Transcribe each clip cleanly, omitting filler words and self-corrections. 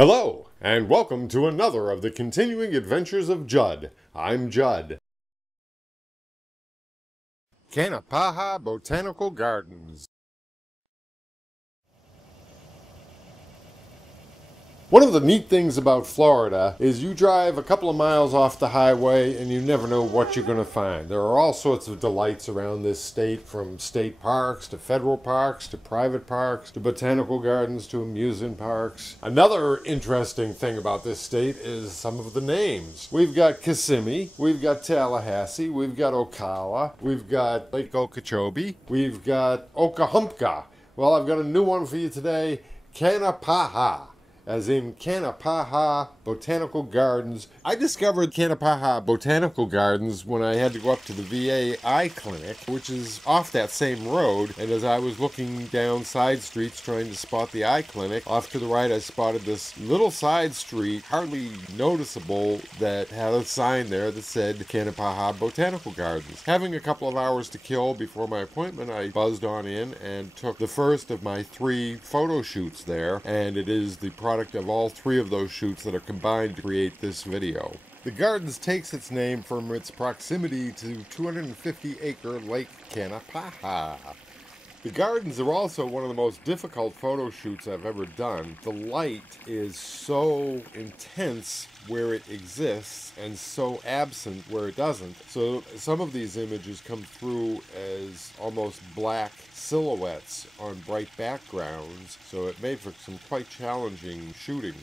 Hello, and welcome to another of the continuing adventures of Judd. I'm Judd. Kanapaha Botanical Gardens. One of the neat things about Florida is you drive a couple of miles off the highway and you never know what you're going to find. There are all sorts of delights around this state, from state parks to federal parks to private parks to botanical gardens to amusement parks. Another interesting thing about this state is some of the names. We've got Kissimmee, we've got Tallahassee, we've got Ocala, we've got Lake Okeechobee, we've got Okahumpka. Well, I've got a new one for you today, Kanapaha. As in Kanapaha Botanical Gardens. I discovered Kanapaha Botanical Gardens when I had to go up to the VA eye clinic, which is off that same road. And as I was looking down side streets trying to spot the eye clinic, off to the right I spotted this little side street, hardly noticeable, that had a sign there that said Kanapaha Botanical Gardens. Having a couple of hours to kill before my appointment, I buzzed on in and took the first of my 3 photo shoots there, and it is the product of all 3 of those shoots that are combined to create this video. The gardens takes its name from its proximity to 250-acre Lake Kanapaha. The gardens are also one of the most difficult photo shoots I've ever done. The light is so intense where it exists and so absent where it doesn't. So some of these images come through as almost black silhouettes on bright backgrounds, so it made for some quite challenging shooting.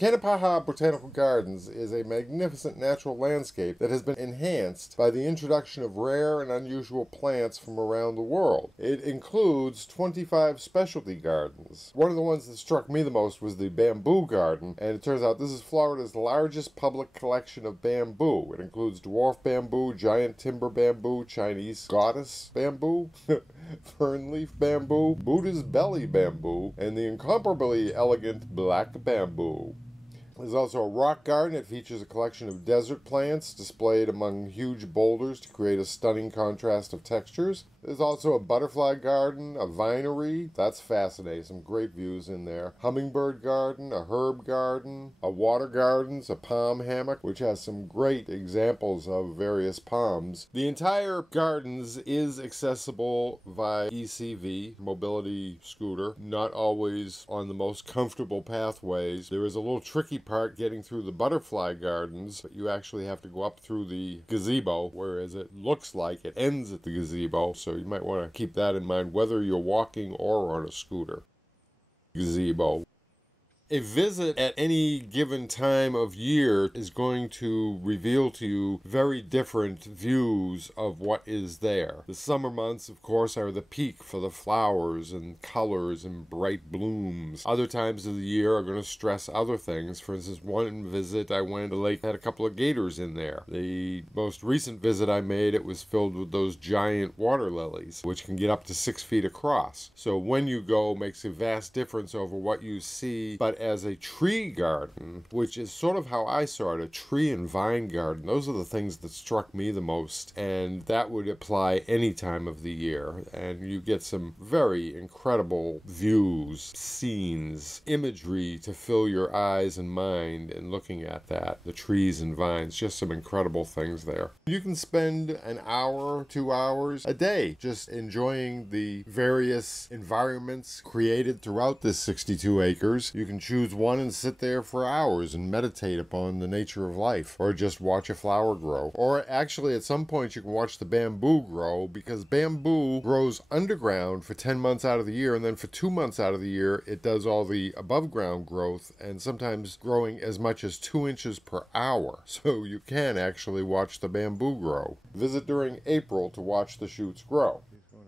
Kanapaha Botanical Gardens is a magnificent natural landscape that has been enhanced by the introduction of rare and unusual plants from around the world. It includes 25 specialty gardens. One of the ones that struck me the most was the bamboo garden, and it turns out this is Florida's largest public collection of bamboo. It includes dwarf bamboo, giant timber bamboo, Chinese goddess bamboo, fernleaf bamboo, Buddha's belly bamboo, and the incomparably elegant black bamboo. There's also a rock garden. It features a collection of desert plants displayed among huge boulders to create a stunning contrast of textures. There's also a butterfly garden, a vinery. That's fascinating. Some great views in there. Hummingbird garden, a herb garden, a water gardens, a palm hammock, which has some great examples of various palms. The entire gardens is accessible via ECV, mobility scooter, not always on the most comfortable pathways. There is a little tricky part getting through the butterfly gardens, but you actually have to go up through the gazebo, whereas it looks like it ends at the gazebo, so you might want to keep that in mind whether you're walking or on a scooter. Gazebo. A visit at any given time of year is going to reveal to you very different views of what is there. The summer months, of course, are the peak for the flowers and colors and bright blooms. Other times of the year are going to stress other things. For instance, one visit I went, the lake had a couple of gators in there. The most recent visit I made, it was filled with those giant water lilies, which can get up to 6 feet across. So when you go, makes a vast difference over what you see. But as a tree garden, which is sort of how I saw it, a tree and vine garden, those are the things that struck me the most, and that would apply any time of the year, and you get some very incredible views, scenes, imagery to fill your eyes and mind in looking at that, the trees and vines, just some incredible things there. You can spend an hour, 2 hours a day just enjoying the various environments created throughout this 62 acres. You can choose one and sit there for hours and meditate upon the nature of life, or just watch a flower grow. Or actually at some point you can watch the bamboo grow, because bamboo grows underground for 10 months out of the year, and then for 2 months out of the year it does all the above ground growth, and sometimes growing as much as 2 inches per hour. So you can actually watch the bamboo grow. Visit during April to watch the shoots grow.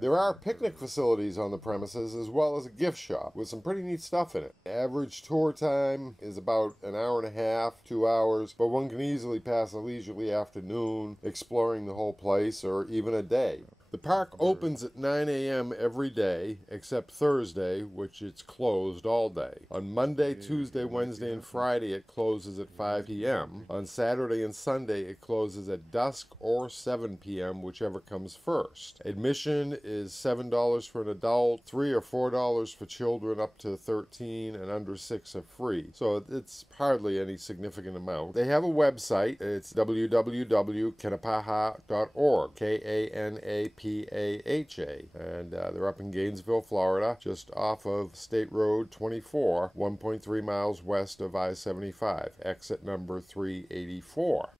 There are picnic facilities on the premises, as well as a gift shop with some pretty neat stuff in it. Average tour time is about an hour and a half, 2 hours, but one can easily pass a leisurely afternoon exploring the whole place, or even a day. The park opens at 9 a.m. every day, except Thursday, which it's closed all day. On Monday, Tuesday, Wednesday, and Friday, it closes at 5 p.m. On Saturday and Sunday, it closes at dusk or 7 p.m., whichever comes first. Admission is $7 for an adult, $3 or $4 for children up to 13, and under 6 are free. So it's hardly any significant amount. They have a website. It's www.kanapaha.org, Kanapaha, and they're up in Gainesville, Florida, just off of State Road 24, 1.3 miles west of I-75, exit number 384.